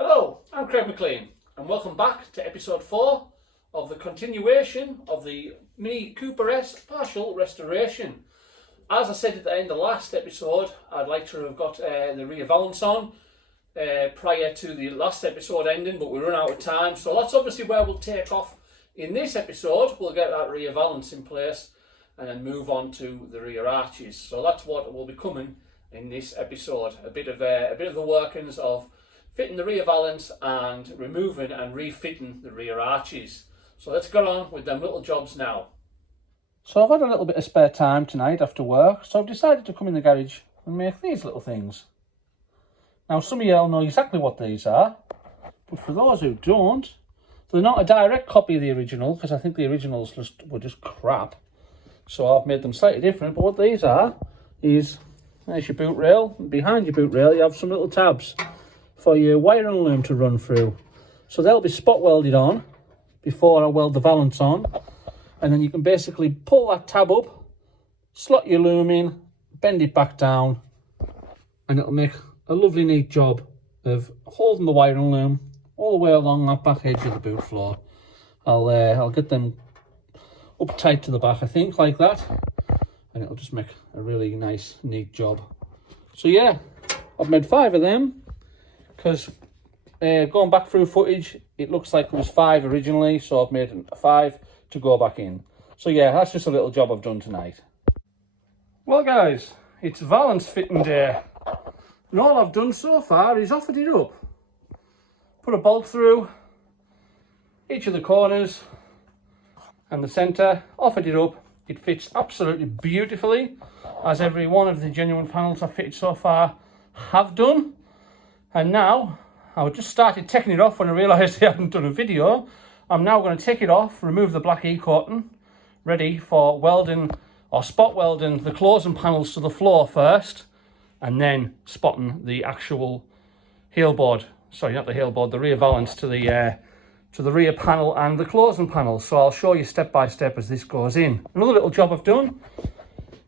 Hello, I'm Craig McLean and welcome back to episode 4 of the continuation of the Mini Cooper S partial restoration. As I said at the end of the last episode, I'd like to have got the rear valance on prior to the last episode ending, but we run out of time, so that's obviously where we'll take off in this episode. We'll get that rear valance in place and then move on to the rear arches. So that's what will be coming in this episode, a bit of the workings of fitting the rear valance and removing and refitting the rear arches. So let's get on with them little jobs now. So I've had a little bit of spare time tonight after work, so I've decided to come in the garage and make these little things. Now some of you all know exactly what these are, but for those who don't, they're not a direct copy of the original, because I think the originals were just crap. So I've made them slightly different, but what these are is, there's your boot rail. Behind your boot rail you have some little tabs for your wiring loom to run through. So they'll be spot welded on before I weld the valance on, and then you can basically pull that tab up, slot your loom in, bend it back down, and it'll make a lovely neat job of holding the wiring loom all the way along that back edge of the boot floor. I'll get them up tight to the back, I think, like that, and it'll just make a really nice neat job. So yeah, I've made 5 of them, because going back through footage, it looks like there was 5 originally, so I've made 5 to go back in. So yeah, that's just a little job I've done tonight. Well guys, it's valance fitting day, and all I've done so far is offered it up. Put a bolt through each of the corners and the centre, offered it up. It fits absolutely beautifully, as every one of the genuine panels I've fitted so far have done. And now, I just started taking it off when I realised I hadn't done a video. I'm now going to take it off, remove the black E-coating, ready for welding or spot welding the closing panels to the floor first, and then spotting the actual heel board. Sorry, not the heel board, the rear valance to the rear panel and the closing panel. So I'll show you step by step as this goes in. Another little job I've done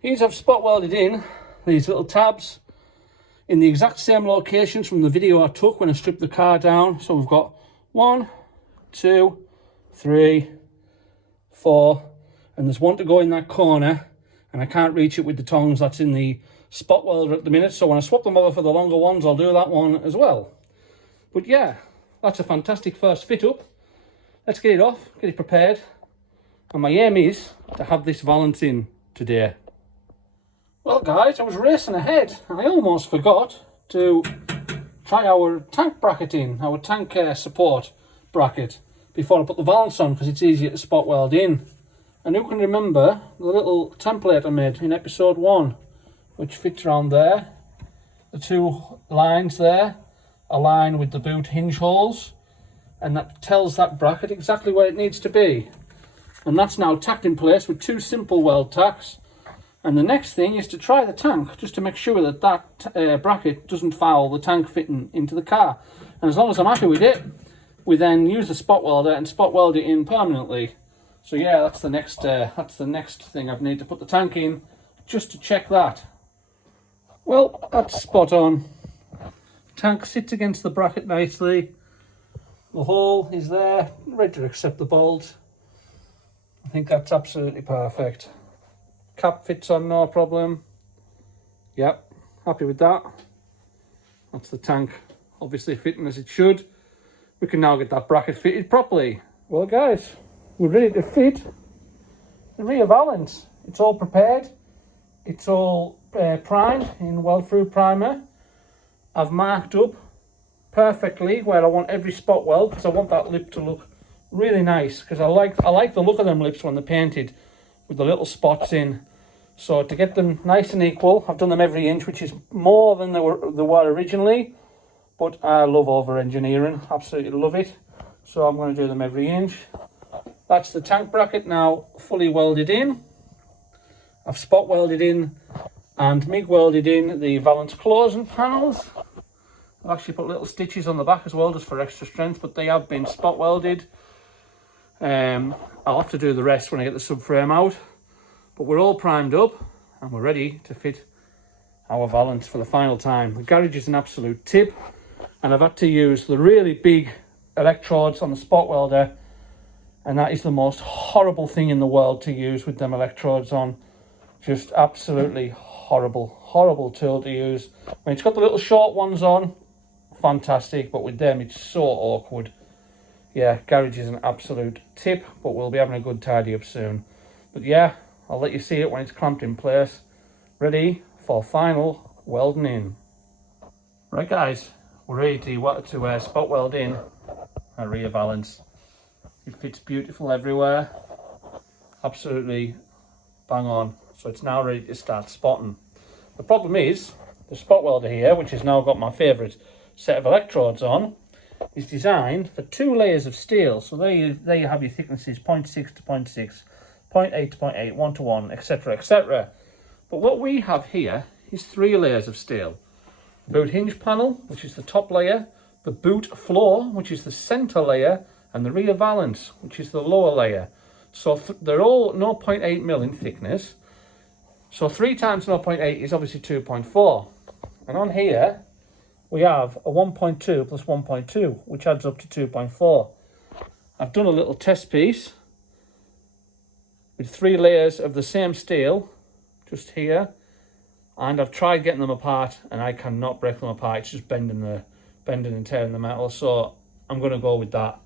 is I've spot welded in these little tabs in the exact same locations from the video I took when I stripped the car down. So we've got 1, 2, 3, 4, and there's one to go in that corner, and I can't reach it with the tongs. That's in the spot welder at the minute, so when I swap them over for the longer ones, I'll do that one as well. But yeah, that's a fantastic first fit up. Let's get it off, get it prepared, and my aim is to have this valance in today. Well guys, I was racing ahead and I almost forgot to try our tank bracket in, our tank support bracket, before I put the valance on, because it's easier to spot weld in. And who can remember the little template I made in episode 1, which fits around there, the 2 lines there align with the boot hinge holes, and that tells that bracket exactly where it needs to be. And that's now tacked in place with 2 simple weld tacks. And the next thing is to try the tank, just to make sure that that bracket doesn't foul the tank fitting into the car. And as long as I'm happy with it, we then use the spot welder and spot weld it in permanently. So yeah, that's the next thing I need to put the tank in, just to check that. Well, that's spot on. Tank sits against the bracket nicely. The hole is there, ready to accept the bolt. I think that's absolutely perfect. Cap fits on no problem. Yep, happy with that. That's the tank obviously fitting as it should. We can now get that bracket fitted properly. Well guys, we're ready to fit the rear valance. It's all prepared. It's all primed in weld-through primer. I've marked up perfectly where I want every spot weld, because I want that lip to look really nice, because I like the look of them lips when they're painted with the little spots in. So to get them nice and equal, I've done them every inch, which is more than they were originally, but I love over engineering, absolutely love it. So I'm going to do them every inch. That's the tank bracket now fully welded in. I've spot welded in and MIG welded in the valance closing panels. I've actually put little stitches on the back as well, just for extra strength, but they have been spot welded. I'll have to do the rest when I get the subframe out. But we're all primed up and we're ready to fit our valance for the final time. The garage is an absolute tip. and I've had to use the really big electrodes on the spot welder, and that is the most horrible thing in the world to use with them electrodes on. Just absolutely horrible tool to use. When it's got the little short ones on, fantastic, but with them it's so awkward. Yeah, garage is an absolute tip, but we'll be having a good tidy up soon. But yeah, I'll let you see it when it's clamped in place, ready for final welding in. Right guys, we're ready to spot weld in our rear valance. It fits beautiful everywhere, absolutely bang on. So it's now ready to start spotting. The problem is, the spot welder here, which has now got my favourite set of electrodes on, is designed for 2 layers of steel. So there you have your thicknesses, 0.6 to 0.6, 0.8 to 0.8, 1 to 1, etc, etc. But what we have here is 3 layers of steel. The boot hinge panel, which is the top layer, the boot floor, which is the centre layer, and the rear valance, which is the lower layer. So they're all 0.8 mil in thickness. So 3 times 0.8 is obviously 2.4. And on here, we have a 1.2 plus 1.2, which adds up to 2.4. I've done a little test piece with 3 layers of the same steel, just here. And I've tried getting them apart, and I cannot break them apart. It's just bending and tearing the metal. So I'm going to go with that.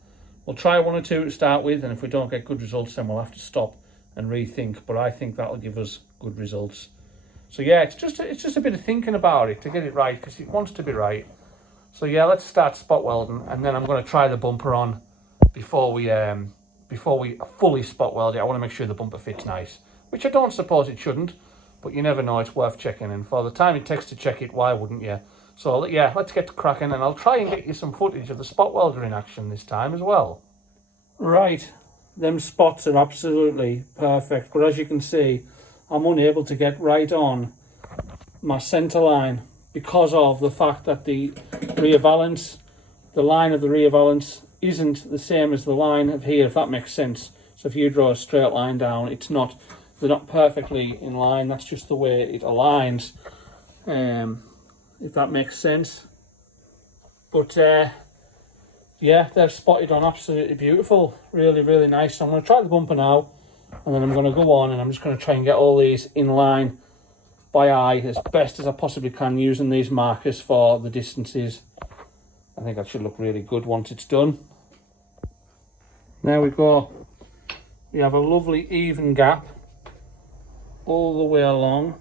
We'll try 1 or 2 to start with, and if we don't get good results, then we'll have to stop and rethink. But I think that'll give us good results. So yeah, it's just a bit of thinking about it to get it right, because it wants to be right. So yeah, let's start spot welding, and then I'm going to try the bumper on before we fully spot weld it. I want to make sure the bumper fits nice, which I don't suppose it shouldn't, but you never know. It's worth checking, and for the time it takes to check it, why wouldn't you? So yeah, let's get to cracking, and I'll try and get you some footage of the spot welder in action this time as well. Right, them spots are absolutely perfect, but as you can see, I'm unable to get right on my centre line because of the fact that the rear valance, the line of the rear valance isn't the same as the line of here, if that makes sense. So if you draw a straight line down, they're not perfectly in line. That's just the way it aligns, if that makes sense. But yeah, they've spotted on absolutely beautiful, really nice. So I'm going to try the bumper now, and then I'm going to go on, and I'm just going to try and get all these in line by eye as best as I possibly can, using these markers for the distances. I think that should look really good once it's done. There we go. We have a lovely even gap all the way along.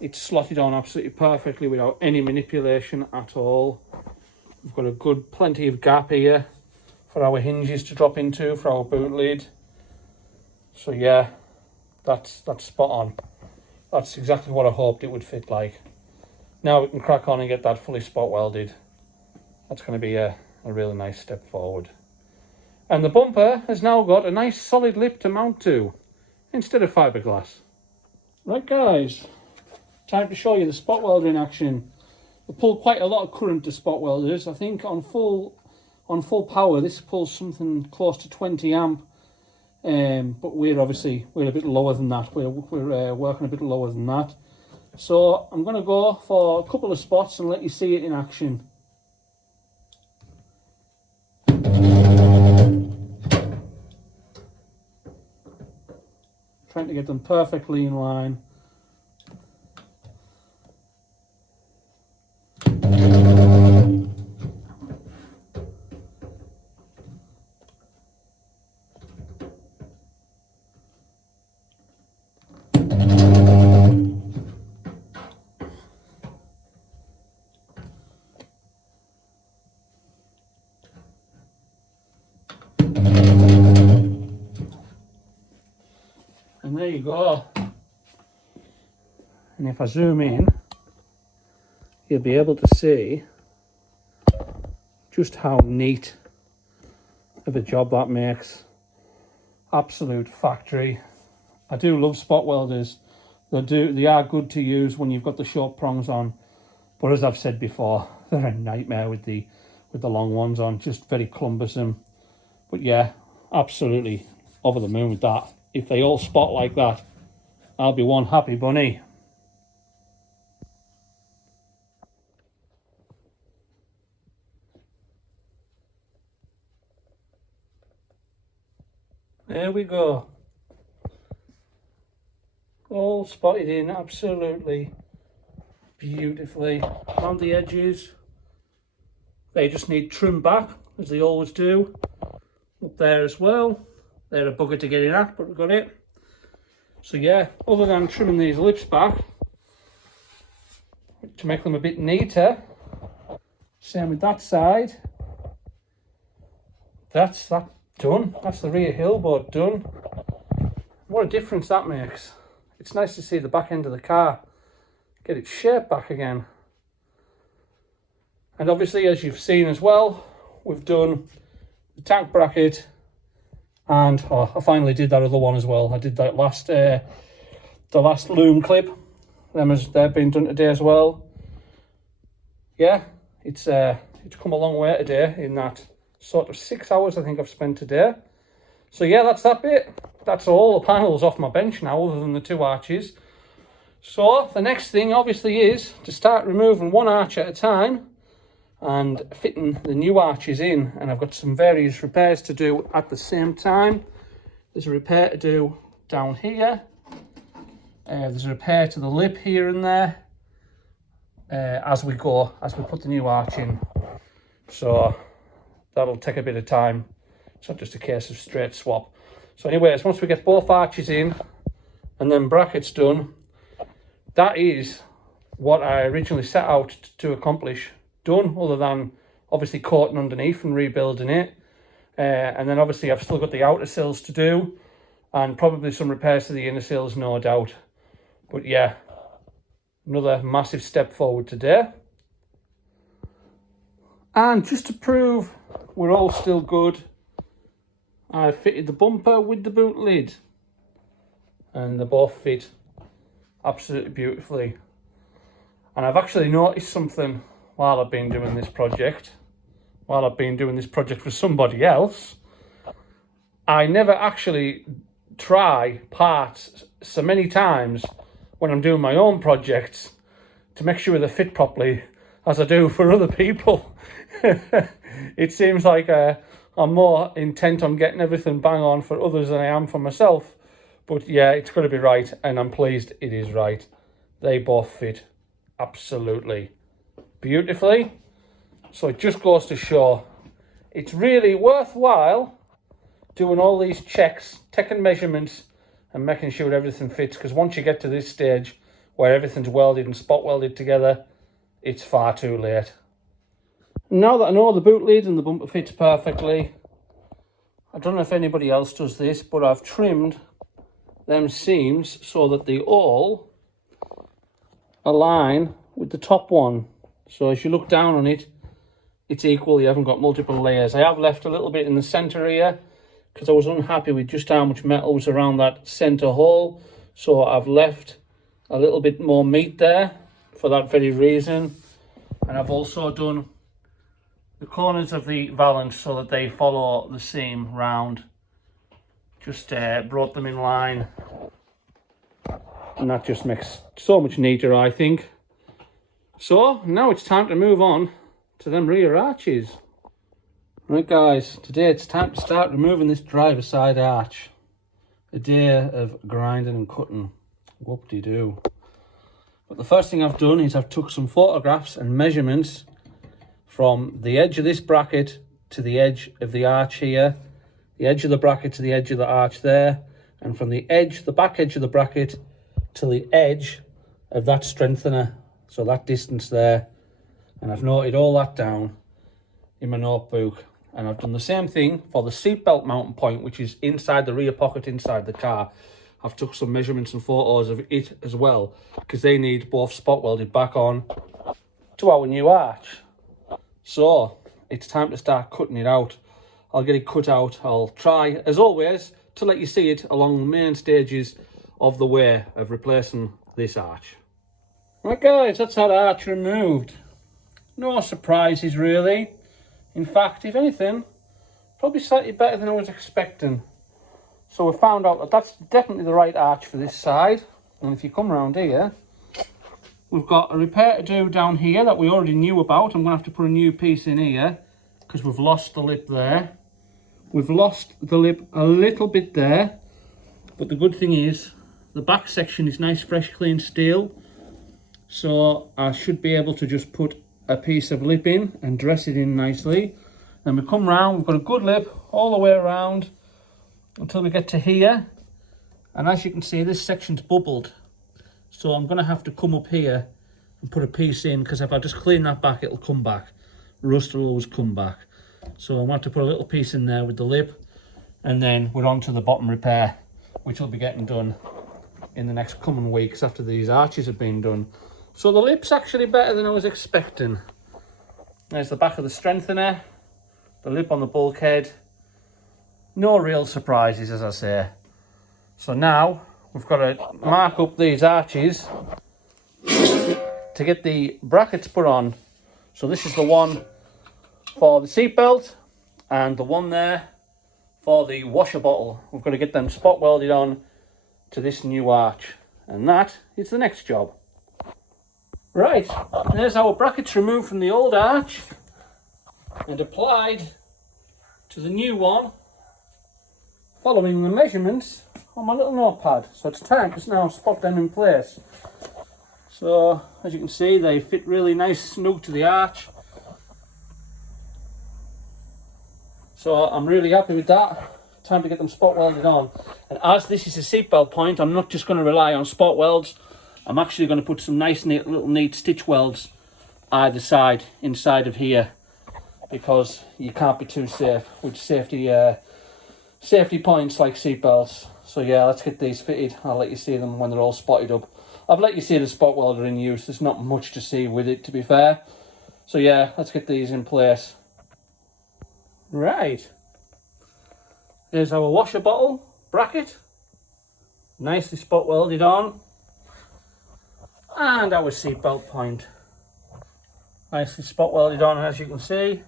It's slotted on absolutely perfectly without any manipulation at all. We've got a good plenty of gap here for our hinges to drop into for our boot lid. So yeah, that's spot on. That's exactly what I hoped it would fit like. Now we can crack on and get that fully spot welded. That's going to be a really nice step forward. And the bumper has now got a nice solid lip to mount to, instead of fiberglass. Right guys, time to show you the spot welder in action. We pull quite a lot of current to spot welders. I think on full power this pulls something close to 20 amp. But we're a bit lower than that. We're working a bit lower than that. So I'm going to go for a couple of spots and let you see it in action. Trying to get them perfectly in line. And there you go. And if I zoom in, you'll be able to see just how neat of a job that makes. Absolute factory. I do love spot welders. They are good to use when you've got the short prongs on, but as I've said before, they're a nightmare with the long ones on. Just very cumbersome. But yeah, absolutely over the moon with that. If they all spot like that, I'll be one happy bunny. There we go. All spotted in absolutely beautifully. Around the edges, they just need trim back, as they always do. Up there as well. They're a bugger to get in at, but we've got it. So yeah, other than trimming these lips back to make them a bit neater, same with that side. That's that done. That's the rear hill board done. What a difference that makes. It's nice to see the back end of the car get its shape back again. And obviously, as you've seen as well, we've done the tank bracket, and I finally did that other one as well. I did that the last loom clip. They've been done today as well. Yeah, it's come a long way today in that sort of 6 hours I think I've spent today. So yeah, that's that bit. That's all the panels off my bench now, other than the 2 arches. So the next thing obviously is to start removing 1 arch at a time and fitting the new arches in. And I've got some various repairs to do at the same time. There's a repair to do down here. There's a repair to the lip here and there as we put the new arch in. So that'll take a bit of time. It's not just a case of straight swap. So anyways, once we get both arches in and then brackets done, that is what I originally set out to accomplish done, other than obviously coating underneath and rebuilding it. And then obviously I've still got the outer sills to do and probably some repairs to the inner sills, no doubt. But yeah, another massive step forward today. And just to prove we're all still good, I fitted the bumper with the boot lid, and they both fit absolutely beautifully. And I've actually noticed something while I've been doing this project. While I've been doing this project for somebody else, I never actually try parts so many times when I'm doing my own projects to make sure they fit properly as I do for other people. It seems like I'm more intent on getting everything bang on for others than I am for myself. But yeah, it's got to be right, and I'm pleased it is right. They both fit absolutely beautifully. So it just goes to show it's really worthwhile doing all these checks, taking measurements and making sure everything fits, because once you get to this stage where everything's welded and spot welded together, it's far too late. Now that I know the boot lid and the bumper fits perfectly, I don't know if anybody else does this, but I've trimmed them seams so that they all align with the top one. So as you look down on it, it's equal. You haven't got multiple layers. I have left a little bit in the center here because I was unhappy with just how much metal was around that center hole. So I've left a little bit more meat there for that very reason. And I've also done the corners of the valance so that they follow the seam round. Just brought them in line, and that just makes so much neater, I think. So now it's time to move on to them rear arches. Right guys, today it's time to start removing this driver's side arch. A day of grinding and cutting. Whoop-de-doo. But the first thing I've done is I've took some photographs and measurements from the edge of this bracket to the edge of the arch here, the edge of the bracket to the edge of the arch there, and from the edge, the back edge of the bracket to the edge of that strengthener, so that distance there. And I've noted all that down in my notebook. And I've done the same thing for the seatbelt mounting point, which is inside the rear pocket inside the car. I've took some measurements and photos of it as well, because they need both spot welded back on to our new arch. So it's time to start cutting it out. I'll get it cut out. I'll try, as always, to let you see it along the main stages of the way of replacing this arch. Right guys, that's that arch removed. No surprises really. In fact, if anything, probably slightly better than I was expecting. So we found out that that's definitely the right arch for this side. And if you come around here, we've got a repair to do down here that we already knew about. I'm going to have to put a new piece in here because we've lost the lip there. we've lost the lip a little bit there, but the good thing is the back section is nice fresh clean steel, so I should be able to just put a piece of lip in and dress it in nicely. Then we come round, we've got a good lip all the way around until we get to here, and as you can see this section's bubbled, so I'm going to have to come up here and put a piece in, because if I just clean that back it'll come back. Rust will always come back, so I want to put a little piece in there with the lip, and then we're on to the bottom repair, which will be getting done in the next coming weeks after these arches have been done. So the lip's actually better than I was expecting. There's the back of the strengthener, the lip on the bulkhead. No real surprises, as I say. So now we've got to mark up these arches to get the brackets put on. So this is the one for the seatbelt and the one there for the washer bottle. We've got to get them spot welded on to this new arch, and that is the next job. Right, there's our brackets removed from the old arch and applied to the new one, following the measurements on my little notepad. So it's time to now spot them in place. So as you can see, they fit really nice snug to the arch. So I'm really happy with that. Time to get them spot welded on. And as this is a seatbelt point, I'm not just going to rely on spot welds. I'm actually going to put some nice neat stitch welds either side, inside of here, because you can't be too safe with safety points like seatbelts. So yeah, let's get these fitted. I'll let you see them when they're all spotted up. I've let you see the spot welder in use. There's not much to see with it, to be fair. So yeah, let's get these in place. Right. Here's our washer bottle bracket. Nicely spot welded on. And our seatbelt point. Nicely spot welded on, as you can see.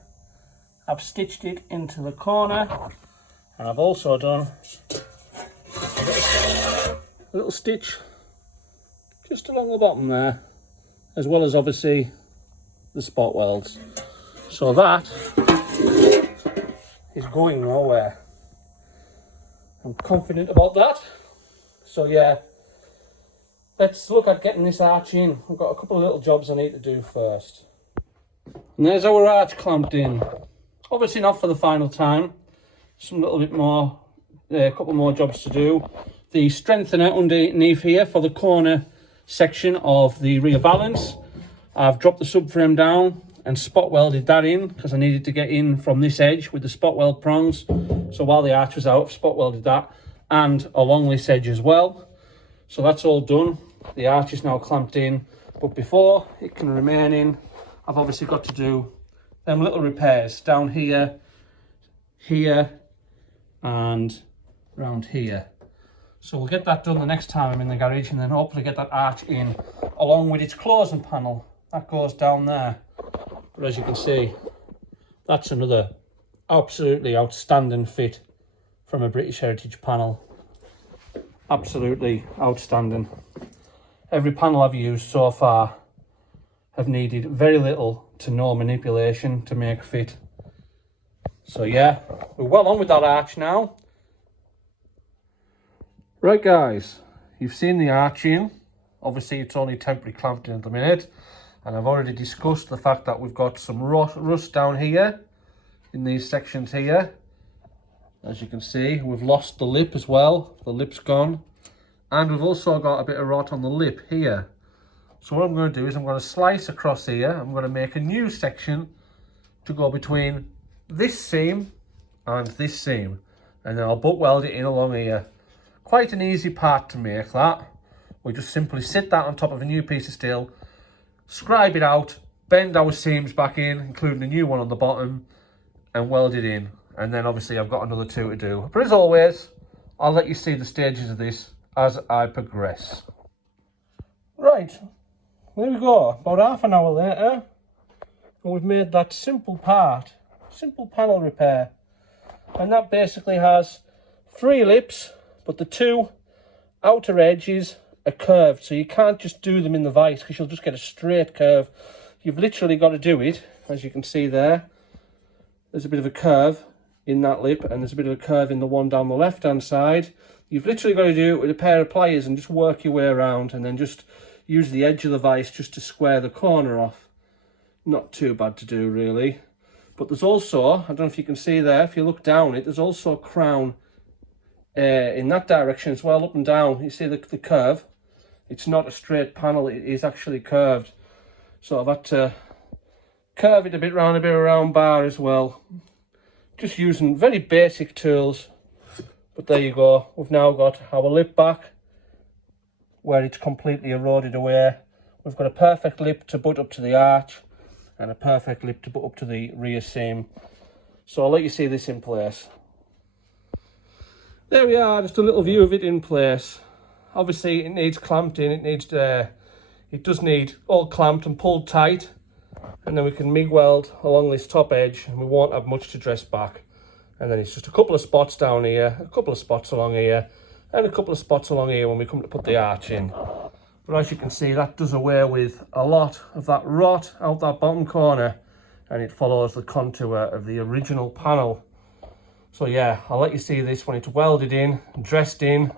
I've stitched it into the corner. And I've also done a little stitch just along the bottom there, as well as obviously the spot welds. So that is going nowhere. I'm confident about that. So yeah, let's look at getting this arch in. I've got a couple of little jobs I need to do first. And there's our arch clamped in. Obviously not for the final time. Some little bit more, a couple more jobs to do. The strengthener underneath here for the corner section of the rear valance. I've dropped the subframe down and spot welded that in, because I needed to get in from this edge with the spot weld prongs. So while the arch was out, I've spot welded that, and along this edge as well. So that's all done. The arch is now clamped in, but before it can remain in, I've obviously got to do them little repairs down here, here, and around here. So we'll get that done the next time I'm in the garage, and then hopefully get that arch in along with its closing panel. That goes down there. But as you can see, that's another absolutely outstanding fit from a British Heritage panel. Absolutely outstanding. Every panel I've used so far have needed very little to no manipulation to make fit. So yeah, we're well on with that arch now. Right guys, you've seen the arch in. Obviously it's only temporary clamped in at the minute, and I've already discussed the fact that we've got some rust down here in these sections here. As you can see, we've lost the lip as well. The lip's gone, and we've also got a bit of rot on the lip here. So what I'm going to do is I'm going to slice across here. I'm going to make a new section to go between this seam and this seam, and then I'll butt weld it in along here. Quite an easy part to make that. We just simply sit that on top of a new piece of steel, scribe it out, bend our seams back in, including a new one on the bottom, and weld it in. And then obviously I've got another two to do. But as always, I'll let you see the stages of this as I progress. Right, there we go. About half an hour later, and we've made that simple part, simple panel repair. And that basically has 3 lips, but the 2 outer edges are curved, so you can't just do them in the vise because you'll just get a straight curve. You've literally got to do it, as you can see there. There's a bit of a curve in that lip, and there's a bit of a curve in the one down the left hand side. You've literally got to do it with a pair of pliers and just work your way around, and then just use the edge of the vise just to square the corner off. Not too bad to do really. But there's also, I don't know if you can see there, if you look down it, there's also a crown in that direction as well, up and down. You see the curve? It's not a straight panel, it is actually curved. So I've had to curve it a bit round, a bit around bar as well. Just using very basic tools. But there you go, we've now got our lip back where it's completely eroded away. We've got a perfect lip to butt up to the arch and a perfect lip to butt up to the rear seam. So I'll let you see this in place. There we are, just a little view of it in place. Obviously it needs clamped in, it does need all clamped and pulled tight, and then we can MIG weld along this top edge and we won't have much to dress back. And then it's just a couple of spots down here, a couple of spots along here, and a couple of spots along here when we come to put the arch in. But as you can see, that does away with a lot of that rot out that bottom corner, and it follows the contour of the original panel. So yeah, I'll let you see this when it's welded in, dressed in,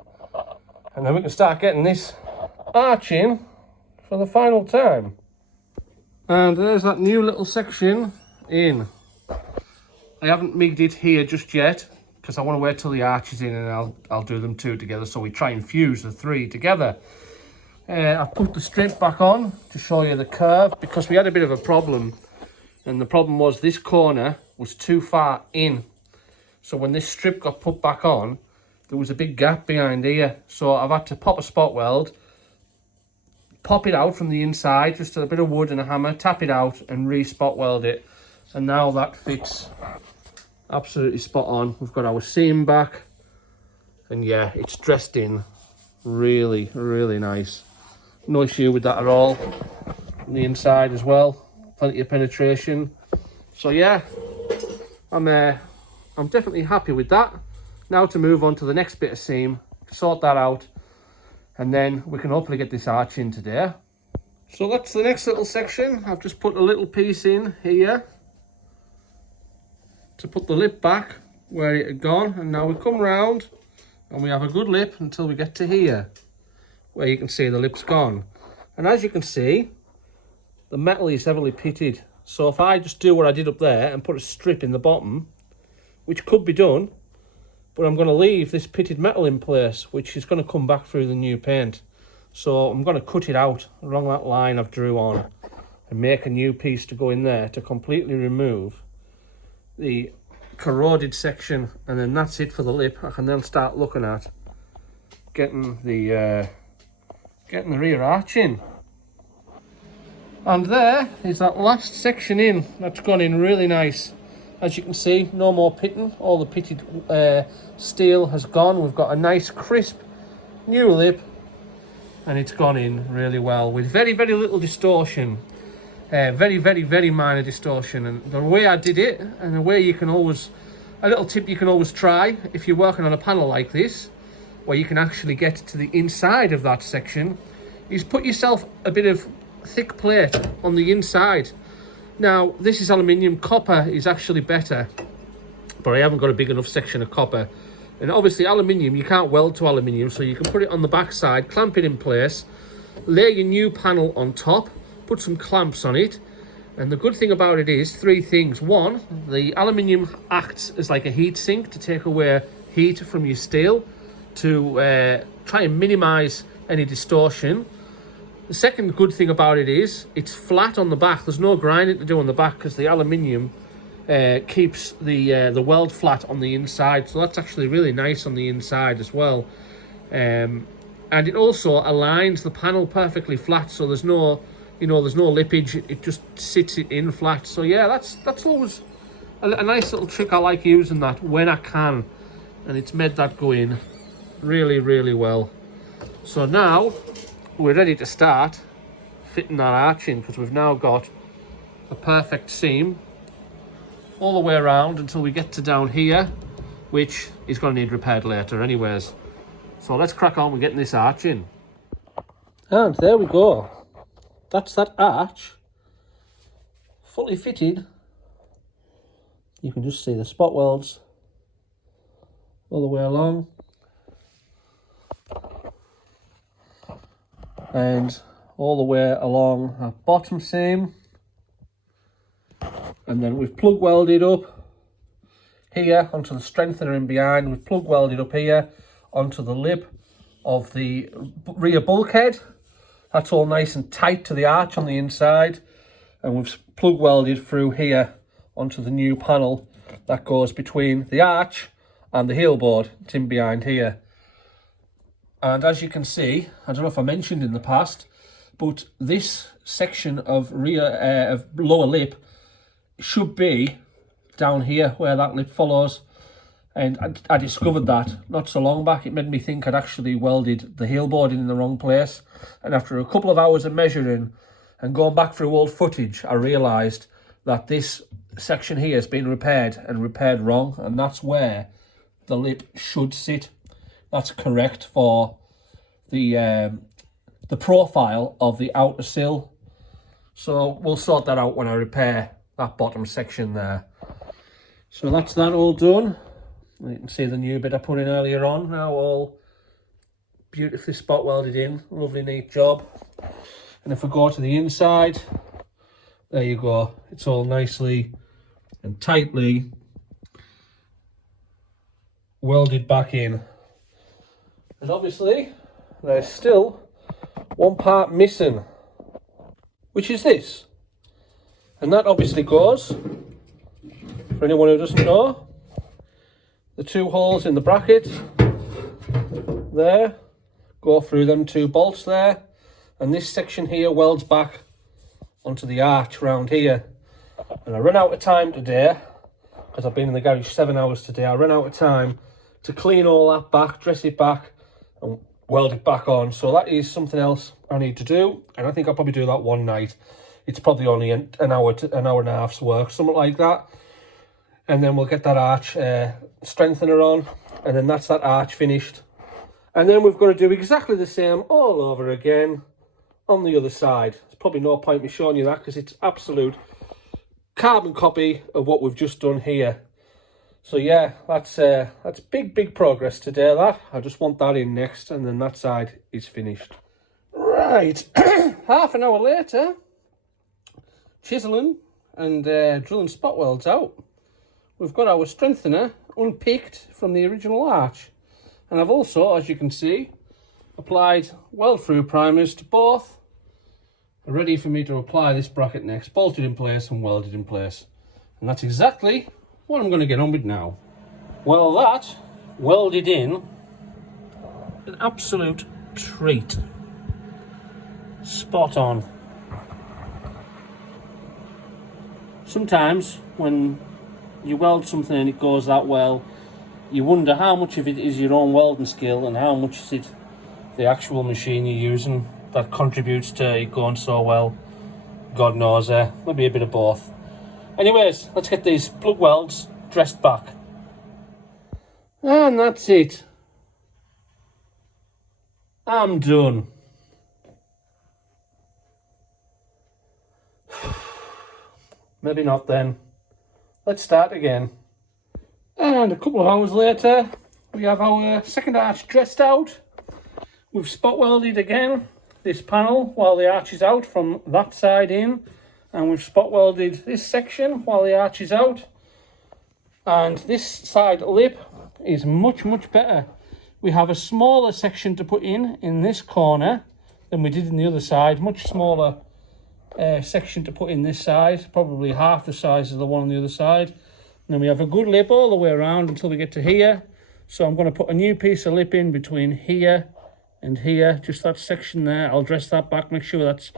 and then we can start getting this arch in for the final time. And there's that new little section in. I haven't MIG'd it here just yet because I want to wait till the arch is in, and I'll do them two together, so we try and fuse the three together. I've put the strip back on to show you the curve because we had a bit of a problem, and the problem was this corner was too far in. So when this strip got put back on, there was a big gap behind here. So I've had to pop a spot weld, pop it out from the inside, just a bit of wood and a hammer, tap it out and re-spot weld it. And now that fits absolutely spot on. We've got our seam back, and yeah, it's dressed in really, really nice. No issue with that at all. On the inside as well, plenty of penetration. So yeah, I'm definitely happy with that. Now to move on to the next bit of seam, sort that out, and then we can hopefully get this arch in today. So that's the next little section. I've just put a little piece in here to put the lip back where it had gone, and now we come round and we have a good lip until we get to here where you can see the lip's gone. And as you can see, the metal is heavily pitted. So if I just do what I did up there and put a strip in the bottom, which could be done, but I'm going to leave this pitted metal in place, which is going to come back through the new paint. So I'm going to cut it out along that line I've drew on and make a new piece to go in there to completely remove the corroded section, and then that's it for the lip. I can then start looking at getting the rear arch in. And there is that last section in. That's gone in really nice. As you can see, no more pitting. All the pitted steel has gone. We've got a nice crisp new lip, and it's gone in really well with very, very little distortion. Very, very, very minor distortion. And the way I did it, and the way you can always, a little tip you can always try if you're working on a panel like this, where you can actually get to the inside of that section, is put yourself a bit of thick plate on the inside. Now, this is aluminium. Copper is actually better, but I haven't got a big enough section of copper. And obviously aluminium, you can't weld to aluminium, so you can put it on the back side, clamp it in place, lay your new panel on top, put some clamps on it, and the good thing about it is three things. One, the aluminium acts as like a heat sink to take away heat from your steel to try and minimize any distortion. The second good thing about it is it's flat on the back. There's no grinding to do on the back because the aluminium keeps the weld flat on the inside, so that's actually really nice on the inside as well. And it also aligns the panel perfectly flat, so there's no there's no lippage. It just sits it in flat. So yeah, that's always a nice little trick. I like using that when I can, and it's made that go in really, really well. So now we're ready to start fitting that arch in, because we've now got a perfect seam all the way around until we get to down here, which is going to need repaired later anyways. So let's crack on with getting this arch in. And there we go. That's that arch fully fitted. You can just see the spot welds all the way along. And all the way along that bottom seam. And then we've plug welded up here onto the strengthener in behind. We've plug welded up here onto the lip of the rear bulkhead. That's all nice and tight to the arch on the inside. And we've plug welded through here onto the new panel that goes between the arch and the heel board. It's in behind here. And as you can see, I don't know if I mentioned in the past, but this section of of lower lip should be down here where that lip follows. And I discovered that not so long back. It made me think I'd actually welded the heel board in the wrong place. And after a couple of hours of measuring and going back through old footage, I realised that this section here has been repaired and repaired wrong. And that's where the lip should sit. That's correct for the profile of the outer sill. So we'll sort that out when I repair that bottom section there. So that's that all done. You can see the new bit I put in earlier on, now all beautifully spot welded in. Lovely neat job. And if we go to the inside, there you go. It's all nicely and tightly welded back in. And obviously there's still one part missing, which is this. And that obviously goes, for anyone who doesn't know, the two holes in the bracket there go through them two bolts there, and this section here welds back onto the arch round here. And I ran out of time today, because I've been in the garage 7 hours today. I ran out of time to clean all that back, dress it back and weld it back on. So that is something else I need to do, and I think I'll probably do that one night. It's probably only an hour to an hour and a half's work, something like that. And then we'll get that arch strengthener on, and then that's that arch finished. And then we've got to do exactly the same all over again on the other side. There's probably no point me showing you that, because it's absolute carbon copy of what we've just done here. So yeah, that's big progress today. That I just want that in next, and then that side is finished. Right, half an hour later, chiseling and drilling spot welds out. We've got our strengthener unpicked from the original arch, and I've also, as you can see, applied weld through primers to both, ready for me to apply this bracket next, bolted in place and welded in place. And that's exactly what I'm going to get on with now. Well, that welded in, an absolute treat. Spot on. Sometimes when you weld something and it goes that well, you wonder how much of it is your own welding skill and how much is it the actual machine you're using that contributes to it going so well. God knows, maybe a bit of both. Anyways, let's get these plug welds dressed back. And that's it. I'm done. Maybe not then. Let's start again. And a couple of hours later, we have our second arch dressed out. We've spot welded again this panel while the arch is out from that side in, and we've spot welded this section while the arch is out. And this side lip is much better. We have a smaller section to put in this corner than we did in the other side. Much smaller section to put in this side, probably half the size of the one on the other side. And then we have a good lip all the way around until we get to here. So I'm going to put a new piece of lip in between here and here, just that section there. I'll dress that back, make sure that's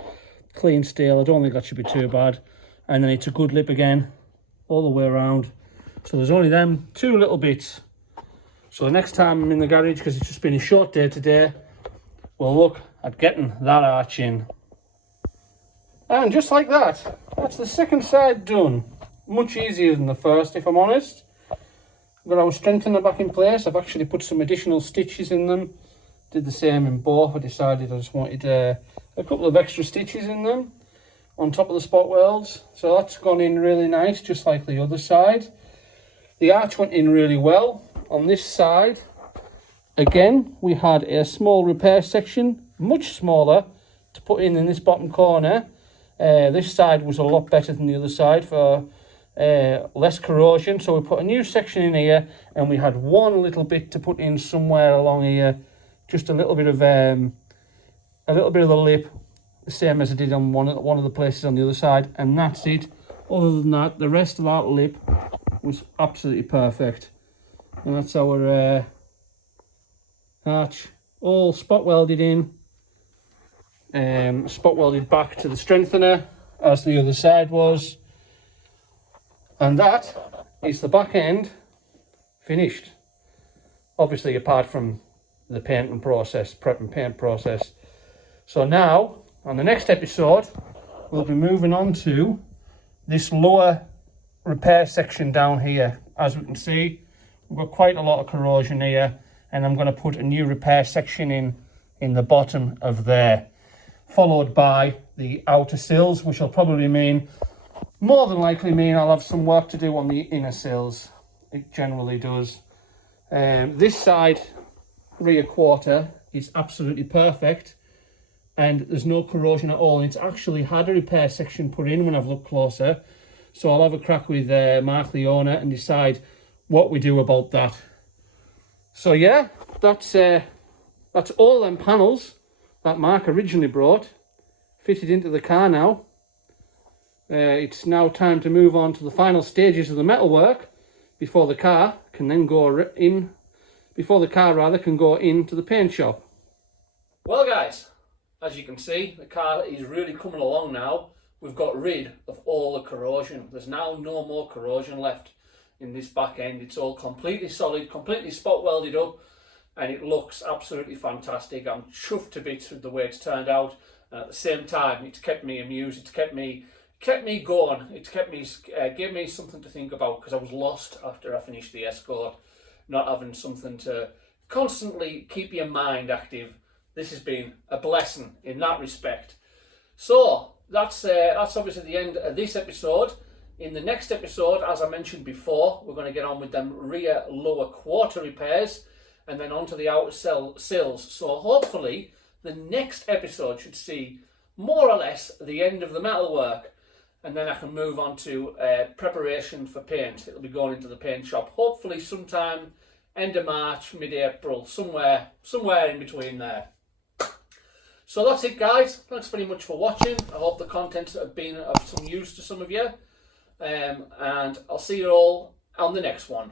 clean steel. I don't think that should be too bad. And then it's a good lip again all the way around. So there's only them two little bits. So the next time I'm in the garage, because it's just been a short day today, we'll look at getting that arch in. And just like that, that's the second side done. Much easier than the first, if I'm honest. I've got our strengthener back in place. I've actually put some additional stitches in them. Did the same in both. I decided I just wanted a couple of extra stitches in them on top of the spot welds. So that's gone in really nice, just like the other side. The arch went in really well on this side, again, we had a small repair section, much smaller, to put in this bottom corner. This side was a lot better than the other side for less corrosion, so we put a new section in here, and we had one little bit to put in somewhere along here, just a little bit of the lip, the same as I did on one of the places on the other side, and that's it. Other than that, the rest of that lip was absolutely perfect, and that's our arch, all spot welded in, spot welded back to the strengthener as the other side was, and that is the back end finished. Obviously, apart from the painting process, prep and paint process. So now, on the next episode, we'll be moving on to this lower repair section down here. As we can see, we've got quite a lot of corrosion here, and I'm going to put a new repair section in the bottom of there, followed by the outer sills, which will probably mean, more than likely mean, I'll have some work to do on the inner sills. It generally does. This side rear quarter is absolutely perfect, and there's no corrosion at all, and it's actually had a repair section put in when I've looked closer. So I'll have a crack with Mark, the owner, and decide what we do about that. So yeah, that's all them panels that Mark originally brought, fitted into the car now. It's now time to move on to the final stages of the metalwork before the car can then go in, before the car rather can go into the paint shop. Well guys, as you can see, the car is really coming along now. We've got rid of all the corrosion. There's now no more corrosion left in this back end. It's all completely solid, completely spot welded up, and it looks absolutely fantastic. I'm chuffed to bits with the way it's turned out. And at the same time, it's kept me amused. It's kept me going. It's kept me, gave me something to think about, because I was lost after I finished the Escort, not having something to constantly keep your mind active. This has been a blessing in that respect. So that's obviously the end of this episode. In the next episode, as I mentioned before, we're going to get on with them rear lower quarter repairs, and then onto the outer sills. So hopefully the next episode should see more or less the end of the metalwork, and then I can move on to preparation for paint. It'll be going into the paint shop hopefully sometime end of March, mid-April, somewhere in between there. So that's it guys, thanks very much for watching. I hope the content has been of some use to some of you, and I'll see you all on the next one.